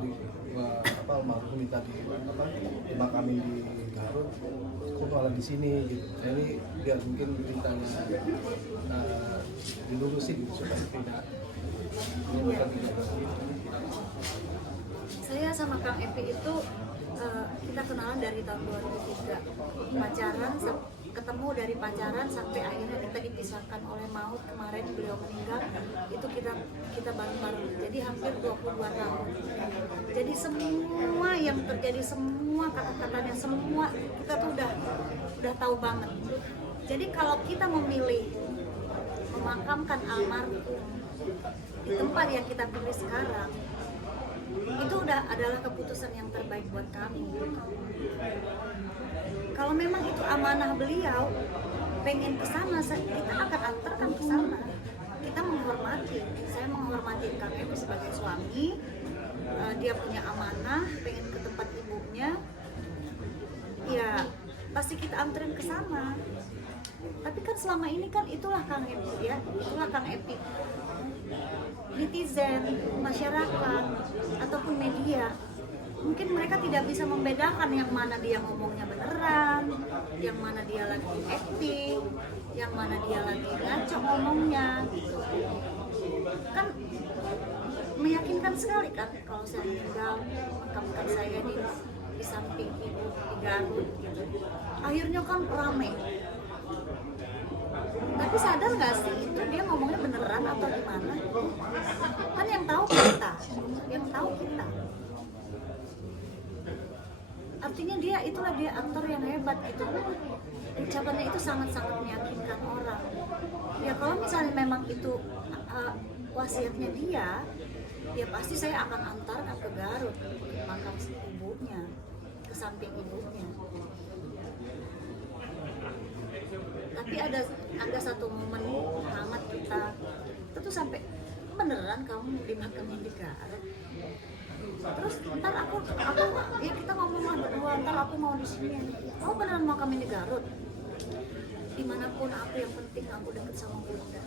di almarhum minta dimakamin di Garut, kok malah di sini gitu. Nah, ini biar mungkin ceritanya dilurusin gitu supaya tidak Saya sama Kang Epi itu kita kenalan dari tahun 2003, pacaran, ketemu dari pacaran sampai akhirnya kita dipisahkan oleh maut. Kemarin beliau meninggal, itu kita bareng-bareng, jadi hampir 22 tahun. Jadi semua yang terjadi, semua kata-katanya, semua kita tuh udah tahu banget. Jadi kalau kita memilih memakamkan almarhum di tempat yang kita pilih sekarang, itu udah adalah keputusan yang terbaik buat kami. Kalau memang itu amanah beliau, pengen ke sana, kita akan antarkan ke sana. Kita menghormati, saya menghormati Kang Epi sebagai suami. Dia punya amanah, pengen ke tempat ibunya, ya pasti kita anterin ke sana. Tapi kan selama ini kan itulah Kang Epi, ya, itulah Kang Epi. Netizen, masyarakat, ataupun media, mungkin mereka tidak bisa membedakan yang mana dia ngomongnya beneran, yang mana dia lagi acting, yang mana dia lagi ngaco ngomongnya gitu. Kan meyakinkan sekali kan kalau saya meninggal, makamkan saya di samping ibu di Garut gitu. Akhirnya kan rame. Tapi sadar nggak sih itu dia ngomongnya beneran atau gimana? Kan yang tahu kita. Artinya itulah dia aktor yang hebat gitu. Ucapannya itu sangat-sangat meyakinkan orang. Ya kalau misalnya memang itu wasiatnya dia, ya pasti saya akan antarkan ke Garut, makam ibunya, ke samping ibunya. Tapi ada satu momen hangat kita tuh sampai beneran kamu dimakamin di Garut. Terus ntar aku ya kita ngomong berdua, ntar aku mau di sini. Oh beneran makamin di Garut? Dimanapun aku, yang penting aku deket sama Bunda.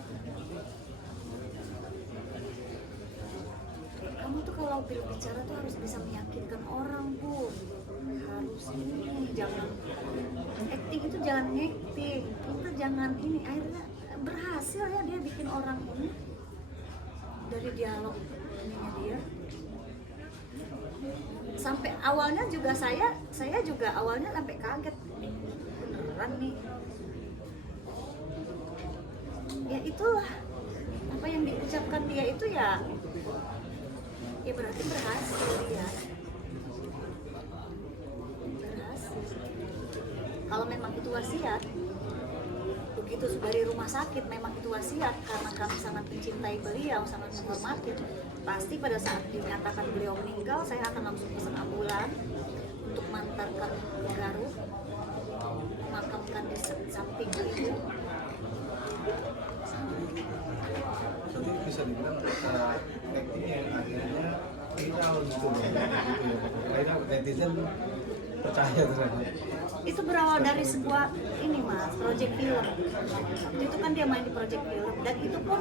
Kamu tuh kalau berbicara tuh harus bisa meyakinkan orang, Bu. Harus ini, jangan acting itu, jangan acting, kita jangan ini. Akhirnya berhasil ya dia bikin orang ini dari dialog ininya dia. Sampai awalnya juga saya juga awalnya sampai kaget, beneran nih. Ya itulah apa yang diucapkan dia itu ya berarti berhasil dia. Kalau memang itu wasiat, begitu dari rumah sakit memang itu wasiat, karena kami sangat mencintai beliau, sangat menghormati, pasti pada saat dinyatakan beliau meninggal, saya akan langsung pesan ambulan untuk mengantarkan ke Garut, memakamkan di samping ibu. Jadi bisa dibilang acting yang akhirnya viral gitu ya. Akhirnya netizen percaya terhadap. Itu berawal dari sebuah project film. Waktu itu kan dia main di project film, dan itu pun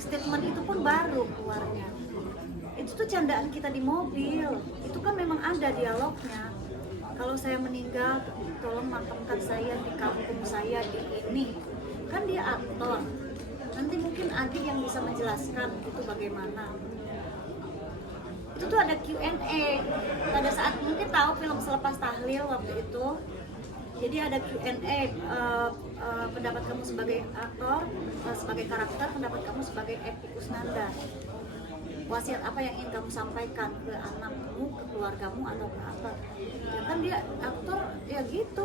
statement itu pun baru keluarnya. Itu tuh candaan kita di mobil. Itu kan memang ada dialognya. Kalau saya meninggal, tolong makamkan saya di kampung saya di ini. Kan dia aktor. Nanti mungkin adik yang bisa menjelaskan itu bagaimana. Itu tuh ada Q&A pada saat mungkin tahu film Selepas Tahlil waktu itu. Jadi ada Q&A, pendapat kamu sebagai aktor, sebagai karakter, pendapat kamu sebagai Epi Kusnandar. Wasiat apa yang ingin kamu sampaikan ke anakmu, ke keluargamu, atau ke apa? Ya kan dia aktor, ya gitu,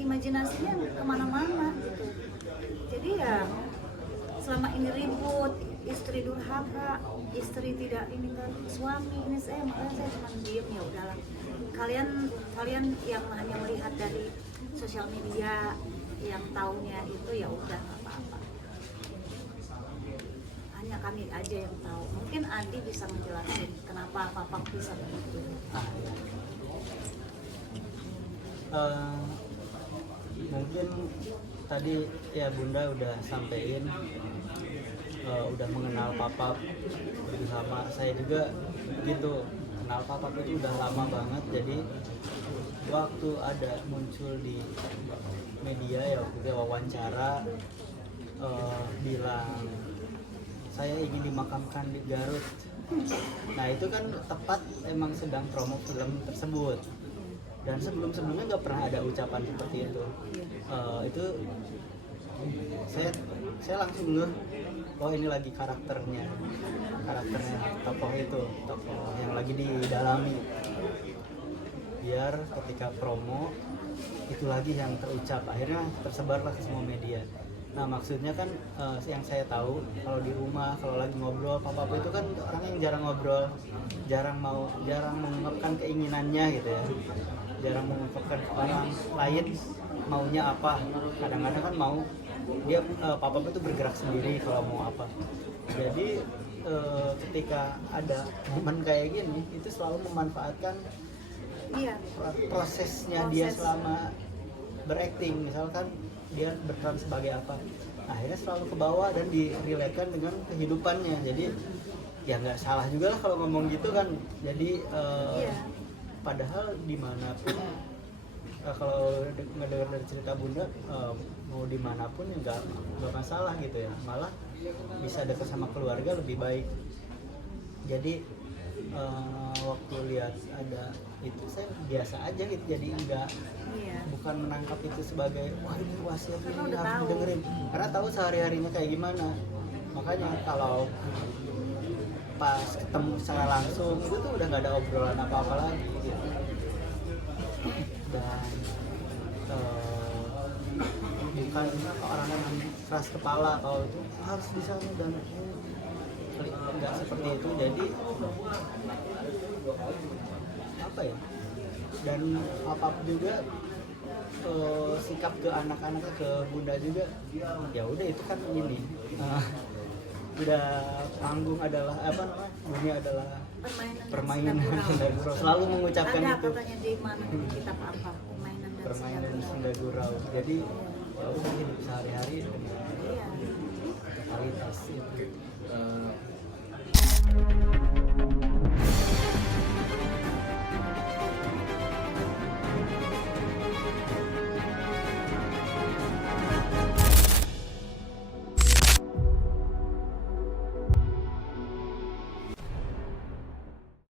imajinasinya kemana-mana gitu. Jadi ya selama ini ribut, istri durhaka, istri tidak ini kan suami ini, makanya saya cuma diem, ya udahlah. Kalian yang hanya melihat dari sosial media, yang taunya itu ya udah nggak apa-apa. Hanya kami aja yang tahu. Mungkin Adi bisa menjelaskan kenapa Papa bisa begitu. Mungkin tadi ya Bunda udah sampein, udah mengenal Papa bersama saya juga gitu. kenal Papa itu udah lama banget. Jadi waktu ada muncul di media ya, waktu dia wawancara bilang saya ingin dimakamkan di Garut. Nah itu kan tepat emang sedang promo film tersebut, dan sebelumnya nggak pernah ada ucapan seperti itu. Itu saya langsung ngeh, oh ini lagi karakternya tokoh itu, tokoh yang lagi didalami, biar ketika promo itu lagi yang terucap, akhirnya tersebarlah ke semua media. Nah maksudnya kan yang saya tahu kalau di rumah kalau lagi ngobrol, Papa itu kan orang yang jarang ngobrol, jarang mengungkapkan keinginannya gitu ya, jarang mengungkapkan ke orang lain maunya apa. Kadang-kadang kan mau dia Papa itu bergerak sendiri kalau mau apa. Jadi ketika ada momen kayak gini itu selalu memanfaatkan Iya. prosesnya dia selama berakting. Misalkan dia berperan sebagai apa, akhirnya selalu ke bawah dan direlatekan dengan kehidupannya. Jadi ya nggak salah juga lah kalau ngomong gitu kan. Jadi Iya. padahal dimanapun kalau ngedengar dari cerita Bunda, mau dimanapun ya nggak masalah gitu ya, malah bisa dekat sama keluarga lebih baik. Jadi waktu lihat ada itu saya biasa aja gitu, jadi bukan menangkap itu sebagai wah ini wasiat ini Karena udah harus tahu. didengerin, karena tahu sehari-harinya kayak gimana. Makanya kalau pas ketemu secara langsung itu tuh udah nggak ada obrolan apa-apa lagi gitu. Dan bukan orang yang keras kepala kalau itu harus bisa dan nggak seperti itu. Jadi apa ya, dan apapun juga sikap ke anak-anak, ke Bunda juga ya udah itu kan ini udah panggung adalah apa namanya, dunia adalah permainan Senda Gurau, selalu mengucapkan ada itu, katanya di mana di kitab apa permainan Senda Gurau. Jadi ya udah hidup sehari-hari dengan Iya. kualitas itu.